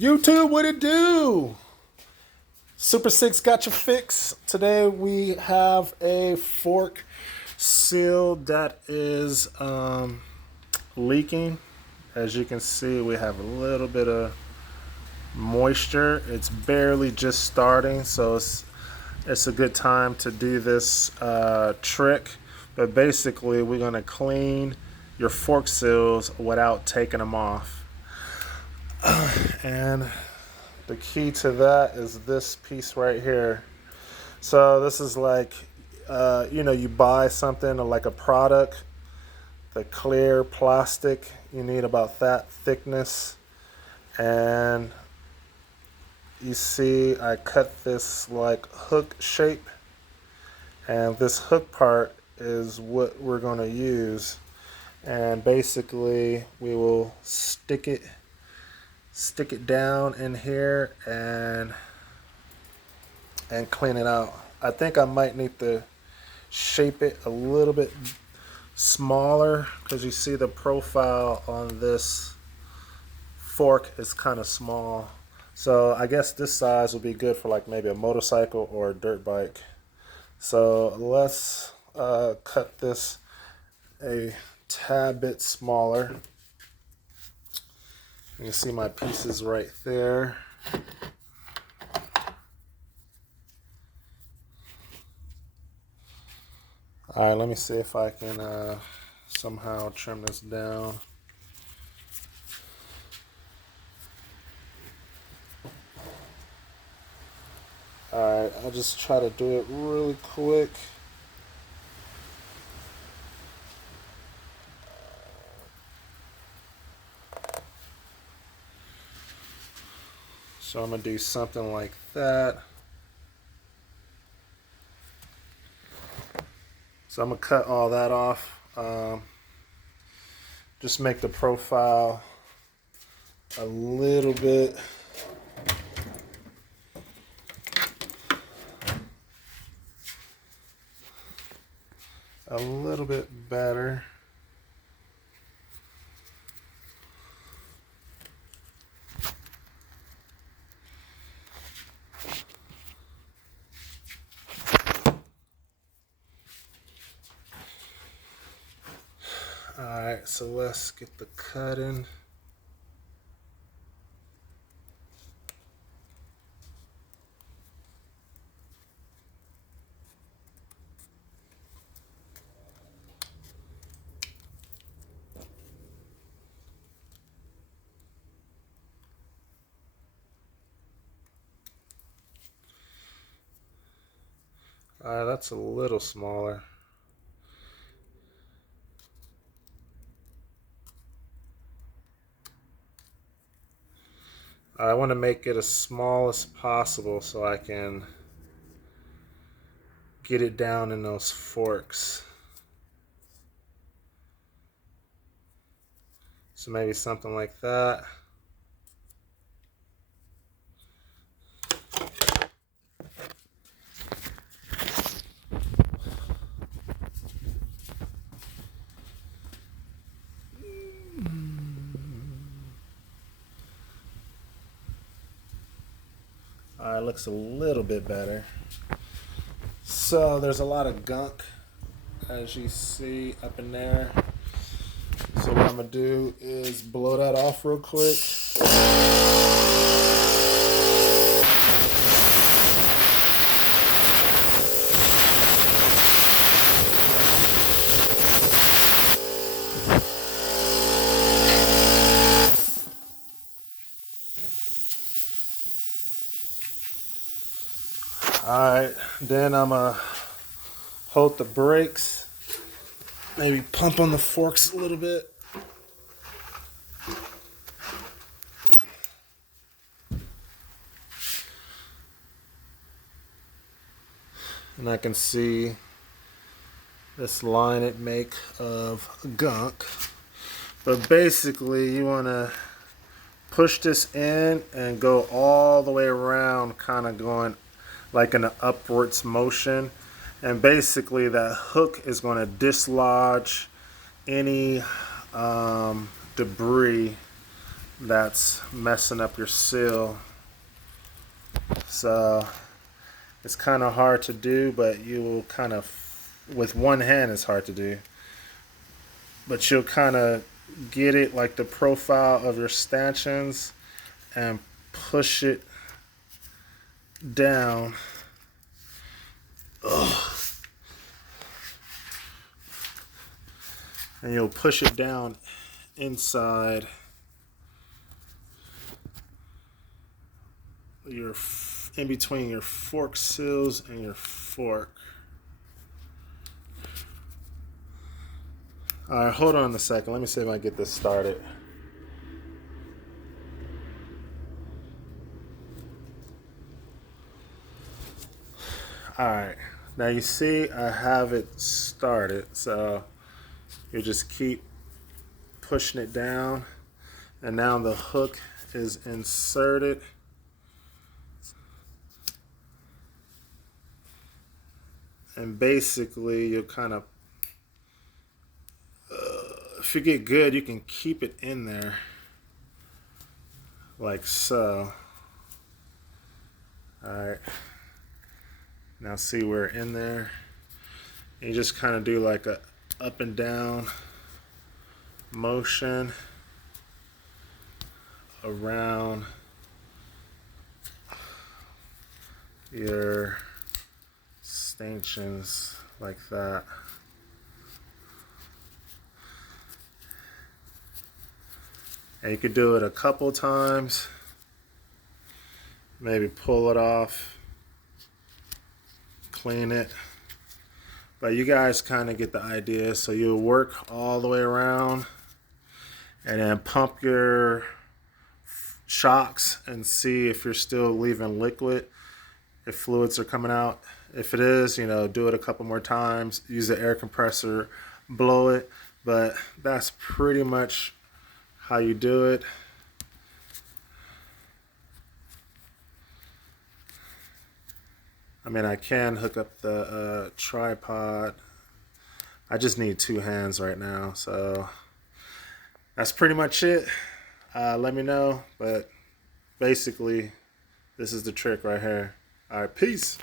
YouTube, what it do? Super 6 got your fix. Today we have a fork seal that is leaking. As you can see, we have a little bit of moisture. It's barely just starting, so it's a good time to do this trick. But basically, we're going to clean your fork seals without taking them off. And the key to that is this piece right here. So this is like, you buy something like a product, the clear plastic, you need about that thickness. And you see I cut this like hook shape, and this hook part is what we're going to use. And basically we will stick it down in here and clean it out. I think I might need to shape it a little bit smaller because you see the profile on this fork is kind of small. So I guess this size would be good for like maybe a motorcycle or a dirt bike. So let's cut this a tad bit smaller. You can see my pieces right there. All right, let me see if I can somehow trim this down. All right, I'll just try to do it really quick. So I'm gonna do something like that. So I'm gonna cut all that off. Just make the profile a little bit better. Alright, so let's get the cutting. Alright, that's a little smaller. I want to make it as small as possible so I can get it down in those forks. So maybe something like that. Alright, looks a little bit better. So there's a lot of gunk, as you see up in there. So what I'm gonna do is blow that off real quick. Alright, then I'm gonna hold the brakes, maybe pump on the forks a little bit. And I can see this line it make of gunk. But basically you wanna push this in and go all the way around, kind of going like in an upwards motion. And basically that hook is going to dislodge any debris that's messing up your seal. So it's kind of hard to do, but you will kind of, with one hand it's hard to do, but you'll kind of get it like the profile of your stanchions and push it down. Ugh. And you'll push it down inside your, in between your fork seals and your fork. All right, hold on a second. Let me see if I can get this started. All right, now you see I have it started, so you just keep pushing it down, and now the hook is inserted. And basically you'll kind of, if you get good, you can keep it in there like so. All right, now see we're in there. And you just kind of do like a up and down motion around your stanchions like that. And you could do it a couple times, maybe pull it off, clean it. But you guys kind of get the idea. So you'll work all the way around and then pump your shocks and see if you're still leaving liquid, if fluids are coming out. If it is, you know, do it a couple more times, use the air compressor, blow it. But that's pretty much how you do it. I mean, I can hook up the tripod. I just need two hands right now. So that's pretty much it. Let me know. But basically, this is the trick right here. All right, peace.